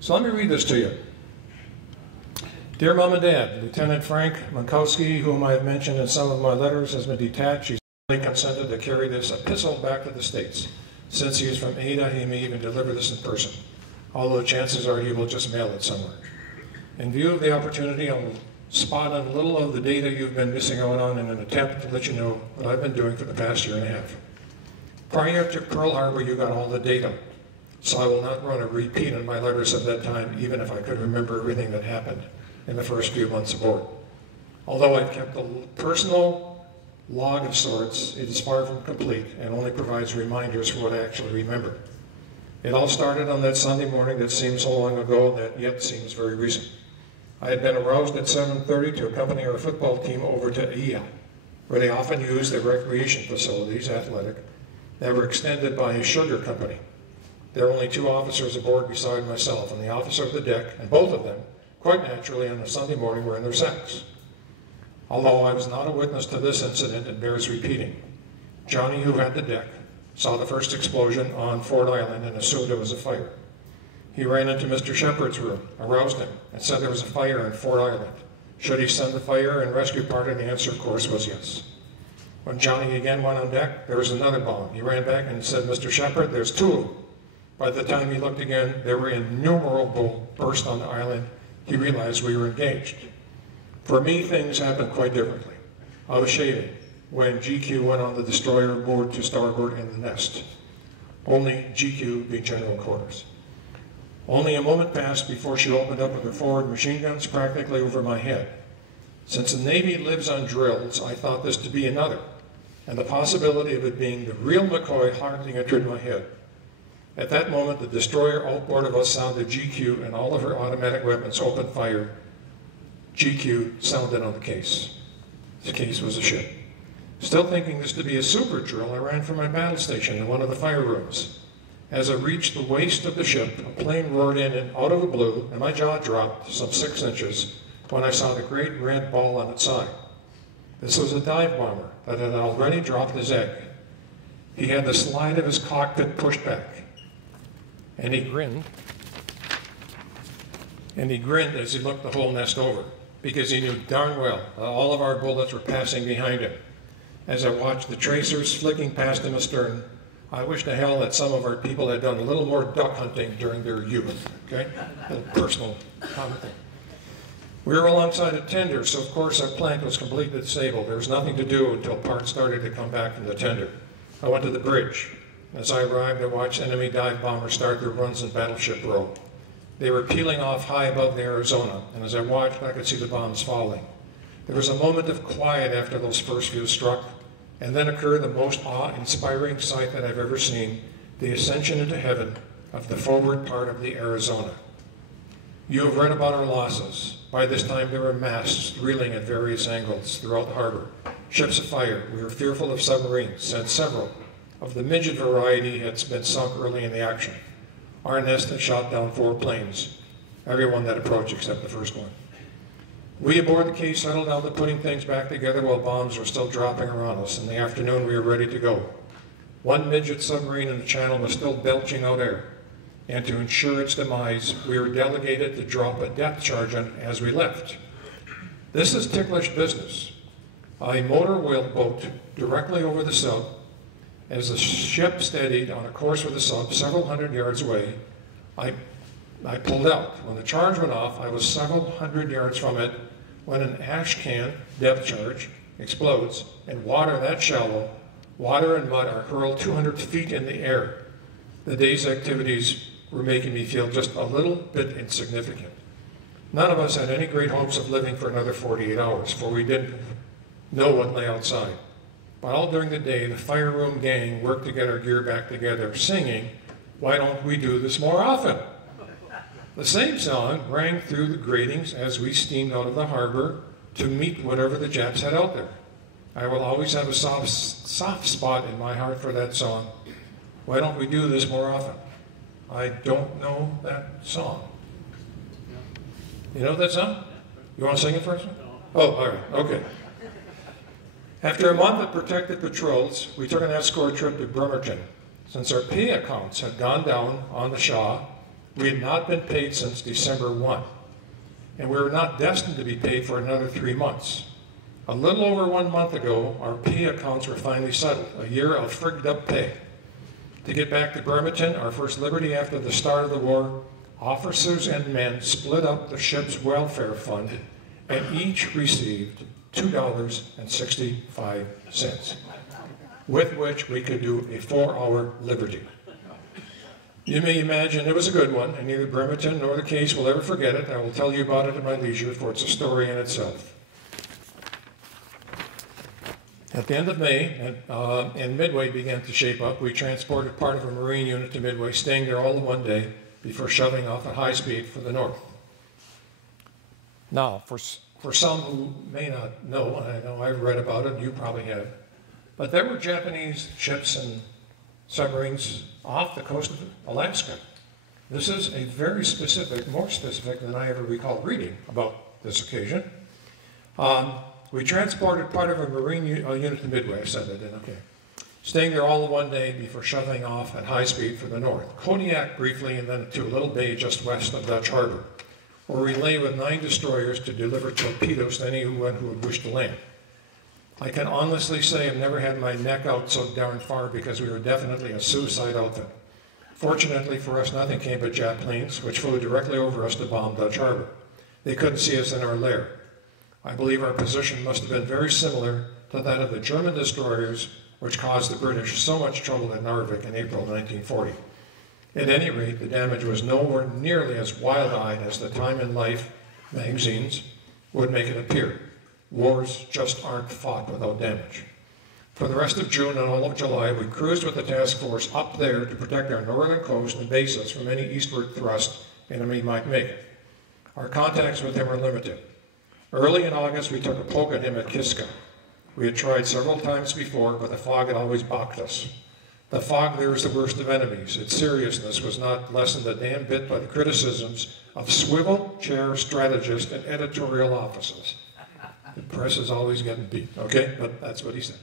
So let me read this to you. Dear Mom and Dad, Lieutenant Frank Mankowski, whom I have mentioned in some of my letters, has been detached. He's consented to carry this epistle back to the States. Since he is from Ada, he may even deliver this in person, although chances are he will just mail it somewhere. In view of the opportunity, I'll spot on a little of the data you've been missing out on in an attempt to let you know what I've been doing for the past year and a half. Prior to Pearl Harbor, you got all the data, so I will not run a repeat on my letters of that time, even if I could remember everything that happened in the first few months aboard. Although I've kept a personal log of sorts, it is far from complete and only provides reminders for what I actually remember. It all started on that Sunday morning that seems so long ago that yet seems very recent. I had been aroused at 7:30 to accompany our football team over to Ia, where they often use their recreation facilities, athletic, that were extended by a sugar company. There were only 2 officers aboard beside myself and the officer of the deck, and both of them, quite naturally on a Sunday morning, were in their sacks. Although I was not a witness to this incident, it bears repeating. Johnny, who had the deck, saw the first explosion on Ford Island and assumed it was a fire. He ran into Mr. Shepard's room, aroused him, and said there was a fire on Ford Island. Should he send the fire and rescue party? The answer, of course, was yes. When Johnny again went on deck, there was another bomb. He ran back and said, Mr. Shepard, there's 2 of them. By the time he looked again, there were innumerable bursts on the island. He realized we were engaged. For me, things happened quite differently. I was shaving when GQ went on the destroyer moored to starboard in the Nest. Only GQ being general quarters. Only a moment passed before she opened up with her forward machine guns practically over my head. Since the Navy lives on drills, I thought this to be another, and the possibility of it being the real McCoy hardly entered my head. At that moment, the destroyer outboard of us sounded GQ, and all of her automatic weapons opened fire. GQ sounded on the case. The case was a ship. Still thinking this to be a super drill, I ran for my battle station in one of the fire rooms. As I reached the waist of the ship, a plane roared in and out of the blue, and my jaw dropped some 6 inches when I saw the great red ball on its side. This was a dive bomber that had already dropped his egg. He had the slide of his cockpit pushed back, and he grinned. And he grinned as he looked the whole nest over, because he knew darn well that all of our bullets were passing behind him. As I watched the tracers flicking past him astern, I wish to hell that some of our people had done a little more duck hunting during their youth, okay? A little personal comment thing. We were alongside a tender, so of course our plank was completely disabled. There was nothing to do until parts started to come back from the tender. I went to the bridge. As I arrived, I watched enemy dive bombers start their runs in Battleship Row. They were peeling off high above the Arizona, and as I watched, I could see the bombs falling. There was a moment of quiet after those first few struck, and then occurred the most awe-inspiring sight that I've ever seen, the ascension into heaven of the forward part of the Arizona. You have read about our losses. By this time there were masts reeling at various angles throughout the harbor. Ships afire. We were fearful of submarines, and several of the midget variety had been sunk early in the action. Our nest had shot down 4 planes, everyone that approached except the first one. We aboard the case settled down to putting things back together while bombs were still dropping around us. In the afternoon, we were ready to go. 1 midget submarine in the channel was still belching out air, and to ensure its demise, we were delegated to drop a depth charge on as we left. This is ticklish business. A motor whaleboat directly over the sub. As the ship steadied on a course with the sub several hundred yards away, I pulled out. When the charge went off, I was several hundred yards from it when an ash can depth charge explodes, and water that shallow, water and mud are hurled 200 feet in the air. The day's activities were making me feel just a little bit insignificant. None of us had any great hopes of living for another 48 hours, for we didn't know what lay outside. But all during the day, the fire room gang worked to get our gear back together, singing, "Why don't we do this more often?" The same song rang through the gratings as we steamed out of the harbor to meet whatever the Japs had out there. I will always have a soft spot in my heart for that song. Why don't we do this more often? I don't know that song. You know that song? You want to sing it for us? Oh, all right, okay. After a month of protected patrols, we took an escort trip to Bremerton. Since our pay accounts had gone down on the Shaw, We had not been paid since December 1, and we were not destined to be paid for another 3 months. A little over 1 month ago, our pay accounts were finally settled, a year of frigged up pay. To get back to Bremerton, our first liberty after the start of the war, officers and men split up the ship's welfare fund and each received $2.65, with which we could do a 4-hour liberty. You may imagine it was a good one, and neither Bremerton nor the case will ever forget it. I will tell you about it at my leisure, for it's a story in itself. At the end of May, and Midway began to shape up, we transported part of a Marine unit to Midway, staying there all in one day before shoving off at high speed for the north. Now, for some who may not know, and I know I've read about it, you probably have, but there were Japanese ships and submarines off the coast of Alaska. This is a very specific, more specific than I ever recall reading about this occasion. We transported part of a Marine unit to Midway, I said that, didn't I? Okay. Staying there all in one day before shoving off at high speed for the north. Kodiak briefly, and then to a little bay just west of Dutch Harbor, where we lay with 9 destroyers to deliver torpedoes to anyone who would wish to land. I can honestly say I've never had my neck out so darn far because we were definitely a suicide outfit. Fortunately for us, nothing came but Jap planes, which flew directly over us to bomb Dutch Harbor. They couldn't see us in our lair. I believe our position must have been very similar to that of the German destroyers, which caused the British so much trouble at Narvik in April 1940. At any rate, the damage was nowhere nearly as wild-eyed as the Time and Life magazines would make it appear. Wars just aren't fought without damage. For the rest of June and all of July, we cruised with the task force up there to protect our northern coast and bases from any eastward thrust enemy might make. Our contacts with him were limited. Early in August, we took a poke at him at Kiska. We had tried several times before, but the fog had always balked us. The fog there is the worst of enemies. Its seriousness was not lessened a damn bit by the criticisms of swivel chair strategists and editorial offices. The press is always getting beat, okay? But that's what he said.